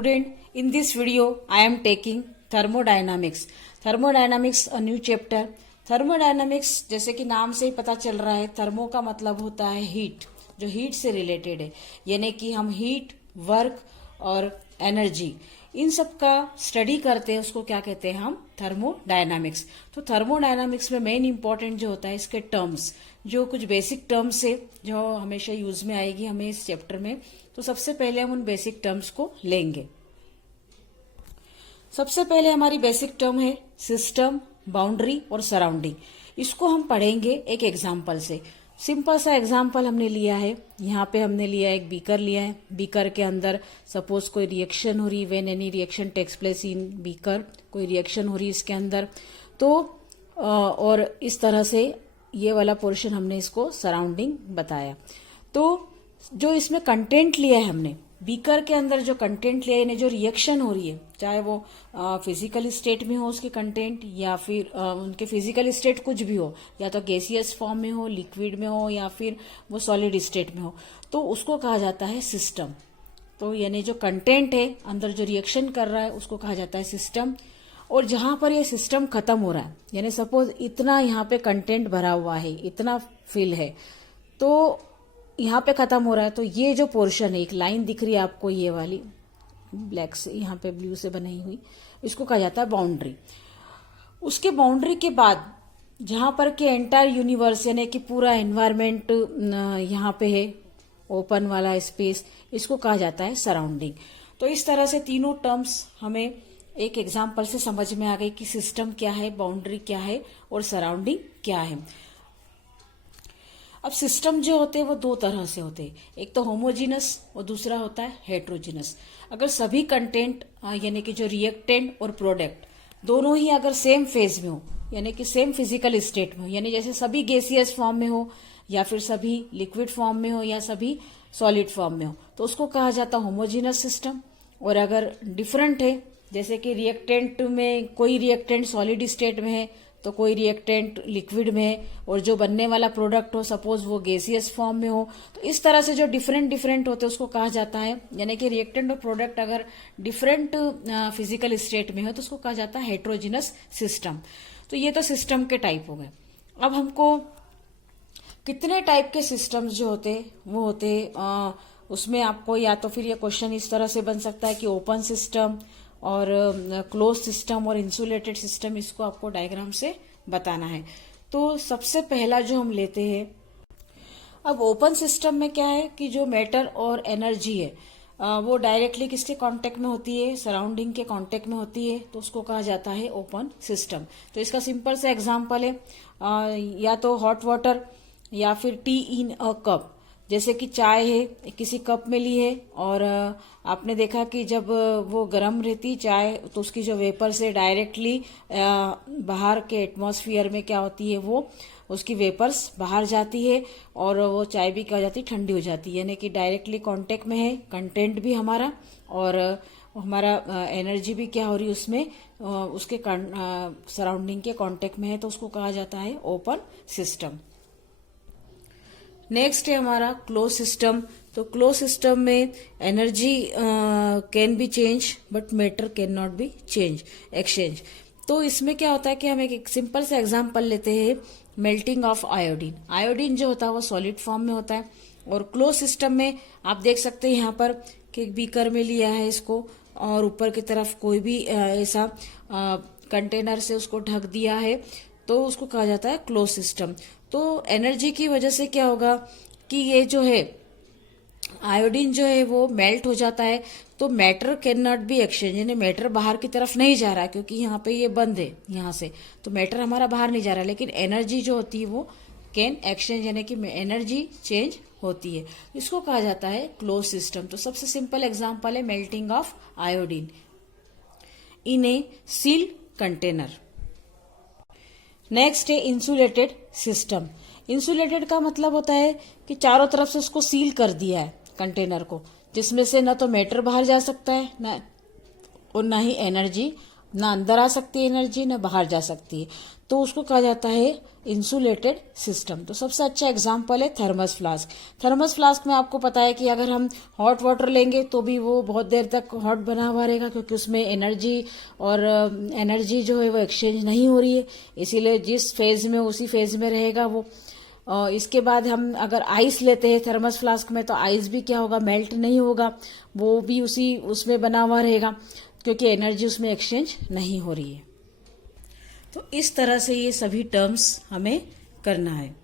Student, in this video, I am taking thermodynamics. Thermodynamics, a new chapter. Thermodynamics, जैसे कि नाम से ही पता चल रहा है, थर्मो का मतलब होता है हीट, जो हीट से रिलेटेड है, यानी कि हम हीट, वर्क और एनर्जी इन सब का स्टडी करते हैं, उसको क्या कहते हैं हम? थर्मोडायनामिक्स। तो थर्मोडायनामिक्स में मेन इंपॉर्टेंट जो होता है इसके टर्म्स, जो कुछ बेसिक टर्म्स है जो हमेशा यूज में आएगी हमें इस चैप्टर में। तो सबसे पहले हम उन बेसिक टर्म्स को लेंगे। सबसे पहले हमारी बेसिक टर्म है सिस्टम, बाउंड्री और सराउंडिंग। इसको हम पढ़ेंगे एक एग्जाम्पल से। सिंपल सा एग्जाम्पल हमने लिया है, यहाँ पे हमने लिया एक बीकर लिया है। बीकर के अंदर सपोज कोई रिएक्शन हो रही, when any reaction takes place in beaker, कोई रिएक्शन हो रही इसके अंदर, तो और इस तरह से ये वाला पोर्शन हमने इसको सराउंडिंग बताया। तो जो इसमें कंटेंट लिया है हमने, बीकर के अंदर जो कंटेंट लिया है, यानी जो रिएक्शन हो रही है, चाहे वो फिजिकल स्टेट में हो उसके कंटेंट, या फिर उनके फिजिकल स्टेट कुछ भी हो, या तो गैसियस फॉर्म में हो, लिक्विड में हो, या फिर वो सॉलिड स्टेट में हो, तो उसको कहा जाता है सिस्टम। तो यानी जो कंटेंट है अंदर जो रिएक्शन कर रहा है उसको कहा जाता है सिस्टम। और जहां पर ये सिस्टम खत्म हो रहा है, यानी सपोज इतना यहाँ पे कंटेंट भरा हुआ है, इतना फिल है, तो यहाँ पे खत्म हो रहा है, तो ये जो पोर्शन है, एक लाइन दिख रही है आपको ये वाली ब्लैक से, यहाँ पे ब्लू से बनाई हुई, इसको कहा जाता है बाउंड्री। उसके बाउंड्री के बाद जहां पर के एंटायर यूनिवर्स यानी कि पूरा एनवायरमेंट यहाँ पे है, ओपन वाला स्पेस, इसको कहा जाता है सराउंडिंग। तो इस तरह से तीनों टर्म्स हमें एक एग्जाम्पल से समझ में आ गई कि सिस्टम क्या है, बाउंड्री क्या है और सराउंडिंग क्या है। अब सिस्टम जो होते हैं वो दो तरह से होते हैं, एक तो होमोजीनस और दूसरा होता है हेट्रोजीनस। अगर सभी कंटेंट यानी कि जो रिएक्टेंट और प्रोडक्ट दोनों ही अगर सेम फेज में हो, यानी कि सेम फिजिकल स्टेट में हो, यानी जैसे सभी गैसियस फॉर्म में हो, या फिर सभी लिक्विड फॉर्म में हो, या सभी सॉलिड फॉर्म में हो, तो उसको कहा जाता है होमोजीनस सिस्टम। और अगर डिफरेंट है, जैसे कि रिएक्टेंट में कोई रिएक्टेंट सॉलिड स्टेट में है, तो कोई रिएक्टेंट लिक्विड में है, और जो बनने वाला प्रोडक्ट हो सपोज वो गैसियस फॉर्म में हो, तो इस तरह से जो डिफरेंट होते हैं उसको कहा जाता है, यानी कि रिएक्टेंट और प्रोडक्ट अगर डिफरेंट फिजिकल स्टेट में हो तो उसको कहा जाता है हेट्रोजीनस सिस्टम। तो ये तो सिस्टम के टाइप हो गए। अब हमको कितने टाइप के सिस्टम्स जो होते वो होते उसमें आपको या तो फिर ये क्वेश्चन इस तरह से बन सकता है कि ओपन सिस्टम और क्लोज सिस्टम और इंसुलेटेड सिस्टम, इसको आपको डायग्राम से बताना है। तो सबसे पहला जो हम लेते हैं, अब ओपन सिस्टम में क्या है कि जो मैटर और एनर्जी है वो डायरेक्टली किसके कांटेक्ट में होती है? सराउंडिंग के कांटेक्ट में होती है, तो उसको कहा जाता है ओपन सिस्टम। तो इसका सिंपल सा एग्जांपल है या तो हॉट वाटर या फिर टी इन अ कप। जैसे कि चाय है, किसी कप में ली है, और आपने देखा कि जब वो गर्म रहती चाय तो उसकी जो वेपर्स है डायरेक्टली बाहर के एटमॉस्फेयर में क्या होती है, वो उसकी वेपर्स बाहर जाती है और वो चाय भी क्या हो जाती है, ठंडी हो जाती है, यानी कि डायरेक्टली कांटेक्ट में है कंटेंट भी हमारा, और हमारा एनर्जी भी क्या हो रही है उसमें उसके सराउंडिंग के कांटेक्ट में है, तो उसको कहा जाता है ओपन सिस्टम। नेक्स्ट है हमारा क्लोज सिस्टम। तो क्लोज सिस्टम में energy can be change but matter can not be change exchange. तो इसमें क्या होता है कि हम एक सिंपल सा एग्जांपल लेते हैं, मेल्टिंग ऑफ आयोडीन। आयोडीन जो होता है वो सॉलिड फॉर्म में होता है, और क्लोज सिस्टम में आप देख सकते हैं यहाँ पर कि एक बीकर में लिया है इसको, और ऊपर की तरफ कोई भी ऐसा कंटेनर से उसको ढक दिया है, तो उसको कहा जाता है क्लोज सिस्टम। तो एनर्जी की वजह से क्या होगा कि ये जो है आयोडीन जो है वो मेल्ट हो जाता है, तो matter can not be exchange, यानी मैटर बाहर की तरफ नहीं जा रहा है, क्योंकि यहाँ पे ये बंद है यहाँ से, तो मैटर हमारा बाहर नहीं जा रहा है, लेकिन एनर्जी जो होती है वो कैन एक्सचेंज, यानी कि एनर्जी चेंज होती है। इसको कहा जाता है क्लोज सिस्टम। तो सबसे सिंपल एग्जांपल है melting of iodine in a sealed container. Next है इंसुलेटेड सिस्टम। इंसुलेटेड का मतलब होता है कि चारों तरफ से उसको सील कर दिया है कंटेनर को, जिसमें से न तो मैटर बाहर जा सकता है, न और ना ही एनर्जी ना अंदर आ सकती है एनर्जी, ना बाहर जा सकती है, तो उसको कहा जाता है इंसुलेटेड सिस्टम। तो सबसे अच्छा एग्जाम्पल है थर्मस फ्लास्क। थर्मस फ्लास्क में आपको पता है कि अगर हम हॉट वाटर लेंगे तो भी वो बहुत देर तक हॉट बना हुआ रहेगा, क्योंकि उसमें एनर्जी जो है वो एक्सचेंज नहीं हो रही है, इसीलिए जिस फेज में उसी फेज में रहेगा वो। इसके बाद हम अगर आइस लेते हैं थर्मस फ्लास्क में, तो आइस भी क्या होगा, मेल्ट नहीं होगा, वो भी उसी उसमें बना हुआ रहेगा, क्योंकि एनर्जी उसमें एक्सचेंज नहीं हो रही है। तो इस तरह से ये सभी टर्म्स हमें करना है।